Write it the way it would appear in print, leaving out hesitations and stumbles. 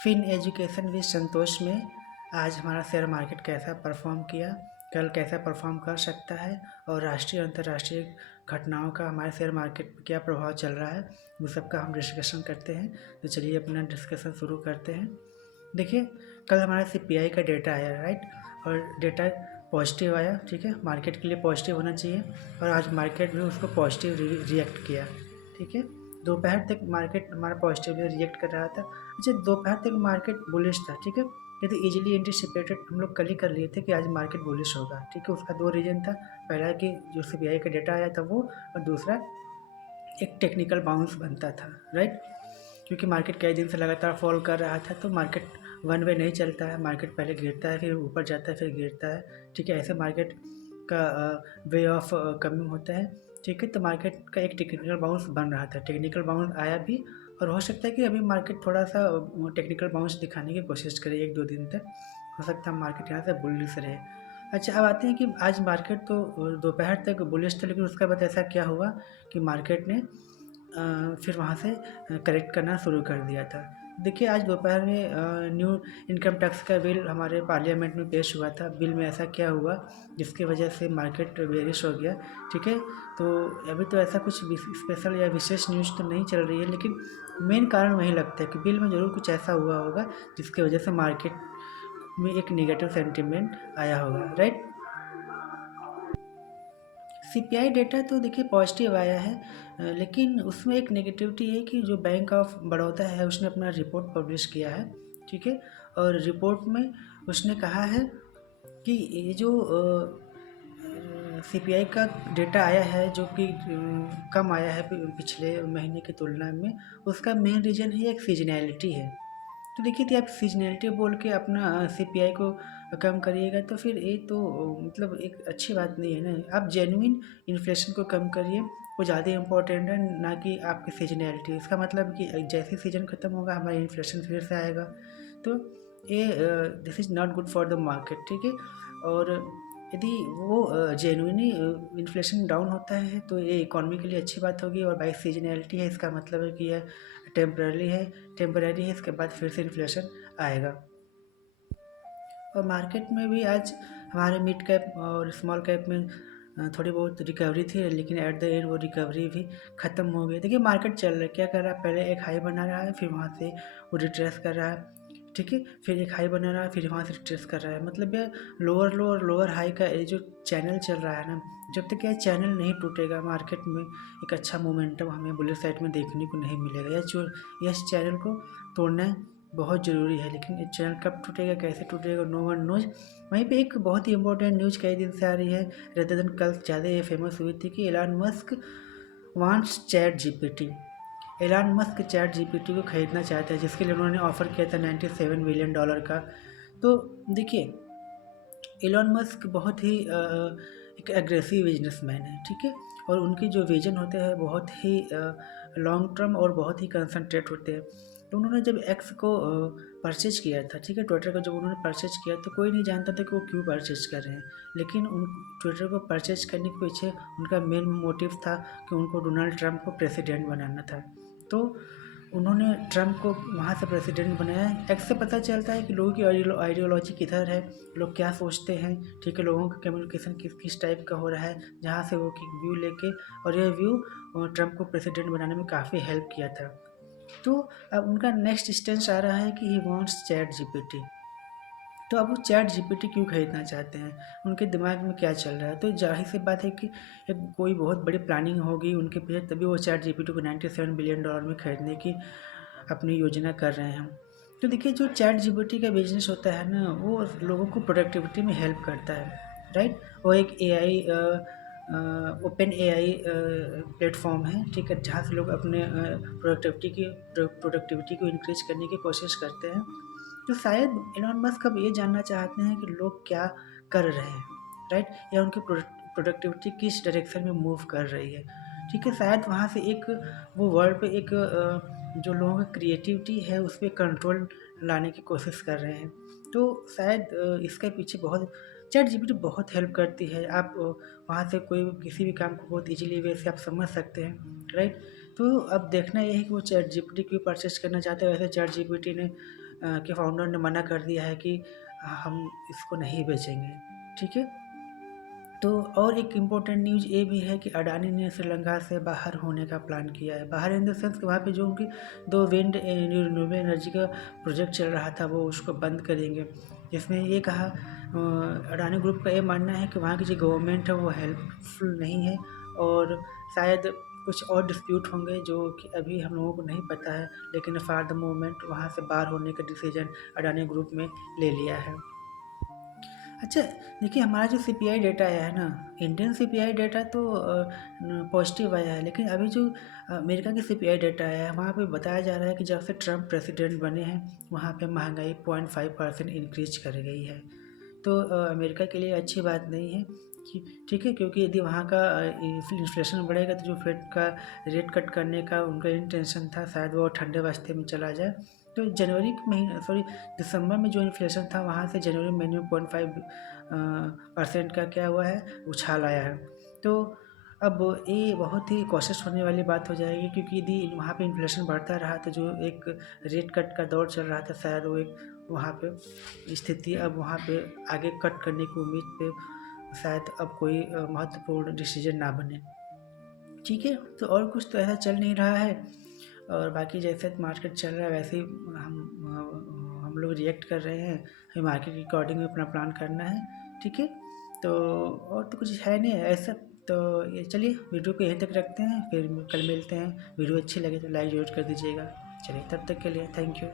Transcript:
Fin education with संतोष में आज हमारा शेयर मार्केट कैसा परफॉर्म किया, कल कैसा परफॉर्म कर सकता है और राष्ट्रीय और अंतर्राष्ट्रीय घटनाओं का हमारे शेयर मार्केट पर क्या प्रभाव चल रहा है, वो सबका हम डिस्कशन करते हैं। तो चलिए अपना डिस्कशन शुरू करते हैं। देखिए, कल हमारा CPI का डेटा आया, राइट, और डेटा पॉजिटिव आया। ठीक है, मार्केट के लिए पॉजिटिव होना चाहिए और आज मार्केट भी उसको पॉजिटिव रिएक्ट किया। ठीक है, दोपहर तक मार्केट हमारा पॉजिटिवली रिएक्ट कर रहा था। अच्छा, दोपहर तक मार्केट बुलिश था। ठीक है, ये तो इजीली एंटिसिपेटेड हम लोग कल ही कर लिए थे कि आज मार्केट बुलिश होगा। ठीक है, उसका 2 रीज़न था। पहला कि जो CPI का डेटा आया था वो, और दूसरा एक टेक्निकल बाउंस बनता था, राइट, क्योंकि मार्केट कई दिन से लगातार फॉल कर रहा था। तो मार्केट वन वे नहीं चलता है, मार्केट पहले गिरता है फिर ऊपर जाता है फिर गिरता है। ठीक है, ऐसे मार्केट का वे ऑफ कमिंग होता है। ठीक है, तो मार्केट का एक टेक्निकल बाउंस बन रहा था, टेक्निकल बाउंस आया भी, और हो सकता है कि अभी मार्केट थोड़ा सा टेक्निकल बाउंस दिखाने की कोशिश करे 1-2 दिन तक। हो सकता है मार्केट यहाँ से बुलिश रहे। अच्छा, अब आते हैं कि आज मार्केट तो दोपहर तक बुलिश था, लेकिन उसके बाद ऐसा क्या हुआ कि मार्केट ने फिर वहाँ से करेक्ट करना शुरू कर दिया था। देखिए, आज दोपहर में न्यू इनकम टैक्स का बिल हमारे पार्लियामेंट में पेश हुआ था। बिल में ऐसा क्या हुआ जिसकी वजह से मार्केट बेरिश हो गया। ठीक है, तो अभी तो ऐसा कुछ स्पेशल या विशेष न्यूज़ तो नहीं चल रही है, लेकिन मेन कारण वही लगता है कि बिल में ज़रूर कुछ ऐसा हुआ होगा जिसकी वजह से मार्केट में एक नेगेटिव सेंटिमेंट आया होगा, राइट। CPI डेटा तो देखिए पॉजिटिव आया है, लेकिन उसमें एक नेगेटिविटी है कि जो बैंक ऑफ बड़ौदा है उसने अपना रिपोर्ट पब्लिश किया है। ठीक है, और रिपोर्ट में उसने कहा है कि ये जो CPI का डेटा आया है जो कि कम आया है पिछले महीने की तुलना में, उसका मेन रीज़न है एक सीजनैलिटी है। तो देखिए, कि आप सीजनैलिटी बोल के अपना CPI को कम करिएगा तो फिर ये तो मतलब एक अच्छी बात नहीं है ना। आप जेन्युइन इन्फ्लेशन को कम करिए, वो ज़्यादा इम्पोर्टेंट है ना कि आपकी सीजनैलिटी। इसका मतलब कि जैसे सीजन ख़त्म होगा हमारा इन्फ्लेशन फिर से आएगा। तो ये this is not good for the market. ठीक है, और यदि वो जेन्युइनली इन्फ्लेशन डाउन होता है तो ये इकॉनमी के लिए अच्छी बात होगी, और बाई सीजनैलिटी है इसका मतलब है कि यह टेम्परेरी है, इसके बाद फिर से इन्फ्लेशन आएगा। और मार्केट में भी आज हमारे मिड कैप और स्मॉल कैप में थोड़ी बहुत रिकवरी थी, लेकिन एट द एंड वो रिकवरी भी ख़त्म हो गई। देखिए, मार्केट चल रहा है, क्या कर रहा है, पहले एक हाई बना रहा है फिर वहाँ से वो रिट्रेस कर रहा है। ठीक है, फिर एक हाई बना रहा है फिर वहाँ से रिट्रेस कर रहा है। मतलब ये लोअर हाई का ये जो चैनल चल रहा है ना, जब तक यह चैनल नहीं टूटेगा मार्केट में एक अच्छा मोमेंटम हमें बुलिश साइड में देखने को नहीं मिलेगा। इस चैनल को तोड़ना बहुत ज़रूरी है, लेकिन ये चैनल कब टूटेगा, कैसे टूटेगा, नो वन नोज। वहीं पे एक बहुत ही इंपॉर्टेंट न्यूज़ कई दिन से आ रही है, रेदर देन कल ज़्यादा ये फेमस हुई थी कि Elon Musk wants ChatGPT। Elon Musk ChatGPT को खरीदना चाहते हैं, जिसके लिए उन्होंने ऑफ़र किया था $97 बिलियन का। तो देखिए, एलन मस्क बहुत ही एक एग्रेसिव बिजनेसमैन है। ठीक है, और उनके जो विजन होते हैं बहुत ही लॉन्ग टर्म और बहुत ही कंसंट्रेट होते हैं। तो उन्होंने जब एक्स को परचेज किया था, ठीक है, ट्विटर को जब उन्होंने परचेज किया तो कोई नहीं जानता था कि वो क्यों परचेज कर रहे हैं, लेकिन उन ट्विटर को परचेज करने के पीछे उनका मेन मोटिव था कि उनको डोनाल्ड ट्रंप को प्रेसिडेंट बनाना था। तो उन्होंने ट्रंप को वहाँ से प्रेसिडेंट बनाया। एक्स से पता चलता है कि लोगों की आइडियोलॉजी किधर है, लोग क्या सोचते हैं। ठीक है, लोगों का कम्युनिकेशन किस टाइप का हो रहा है, जहाँ से वो व्यू लेके, और यह व्यू ट्रंप को प्रेसिडेंट बनाने में काफ़ी हेल्प किया था। तो अब उनका नेक्स्ट स्टेंस आ रहा है कि ही वांट्स ChatGPT। तो अब वो ChatGPT क्यों खरीदना चाहते हैं, उनके दिमाग में क्या चल रहा है। तो जाहिर सी बात है कि एक कोई बहुत बड़ी प्लानिंग होगी उनके पीछे, तभी वो ChatGPT को $97 बिलियन में खरीदने की अपनी योजना कर रहे हैं। तो देखिए, जो ChatGPT का बिजनेस होता है ना, वो लोगों को प्रोडक्टिविटी में हेल्प करता है, राइट। वो एक AI ओपन AI प्लेटफॉर्म है। ठीक है, जहाँ से लोग अपने प्रोडक्टिविटी को इंक्रीज करने की कोशिश करते हैं। तो शायद एलन मस्क अब ये जानना चाहते हैं कि लोग क्या कर रहे हैं, राइट, या उनकी प्रोडक्टिविटी किस डायरेक्शन में मूव कर रही है। ठीक है, शायद वहाँ से एक वो वर्ल्ड पे एक जो लोगों की क्रिएटिविटी है उस पर कंट्रोल लाने की कोशिश कर रहे हैं। तो शायद इसके पीछे बहुत ChatGPT बहुत हेल्प करती है। आप वहाँ से कोई किसी भी काम को बहुत इजीली वे से आप समझ सकते हैं, राइट। तो अब देखना ये है कि वो ChatGPT क्यों परचेस करना चाहते हैं। वैसे ChatGPT ने के फाउंडर ने मना कर दिया है कि हम इसको नहीं बेचेंगे, ठीक है। तो और एक इम्पोर्टेंट न्यूज़ ये भी है कि अडानी ने श्रीलंका से बाहर होने का प्लान किया है। बाहर इन द सेंस कि वहाँ पे जो उनकी 2 विंड रिन्यूएबल एनर्जी का प्रोजेक्ट चल रहा था वो उसको बंद करेंगे। जिसमें ये कहा अडानी ग्रुप का ये मानना है कि वहाँ की जो गवर्नमेंट है वो हेल्पफुल नहीं है और शायद कुछ और डिस्प्यूट होंगे जो कि अभी हम लोगों को नहीं पता है, लेकिन फॉर द मोमेंट वहाँ से बाहर होने का डिसीजन अडानी ग्रुप में ले लिया है। अच्छा, देखिए हमारा जो सीपीआई डेटा आया है ना, इंडियन सीपीआई डेटा तो पॉजिटिव आया है, लेकिन अभी जो अमेरिका की सीपीआई डेटा आया है वहाँ पे बताया जा रहा है कि जब से ट्रम्प प्रेसिडेंट बने हैं वहाँ पे महंगाई 0.5% इंक्रीज कर गई है। तो अमेरिका के लिए अच्छी बात नहीं है कि ठीक है, क्योंकि यदि वहाँ का इन्फ्लेशन बढ़ेगा तो जो फेड का रेट कट करने का उनका इंटेंशन था शायद वो ठंडे वास्ते में चला जाए। तो जनवरी के महीने सॉरी दिसंबर में जो इन्फ्लेशन था वहाँ से जनवरी महीने में 0.5% का क्या हुआ है, उछाल आया है। तो अब ये बहुत ही कॉशियस होने वाली बात हो जाएगी, क्योंकि यदि वहाँ पे इन्फ्लेशन बढ़ता रहा तो जो एक रेट कट का दौर चल रहा था शायद वो एक वहाँ पे स्थिति अब वहाँ पे आगे कट करने की उम्मीद पे शायद अब कोई महत्वपूर्ण डिसीजन ना बने, ठीक है। तो और कुछ तो ऐसा चल नहीं रहा है और बाकी जैसे मार्केट चल रहा है वैसे ही हम लोग रिएक्ट कर रहे हैं। हमें मार्केट के अकॉर्डिंग में अपना प्लान करना है, ठीक है। तो और तो कुछ है नहीं ऐसा। तो ये चलिए वीडियो को यहीं तक रखते हैं, फिर कल मिलते हैं। वीडियो अच्छी लगे तो लाइक जरूर कर दीजिएगा। चलिए तब तक के लिए थैंक यू।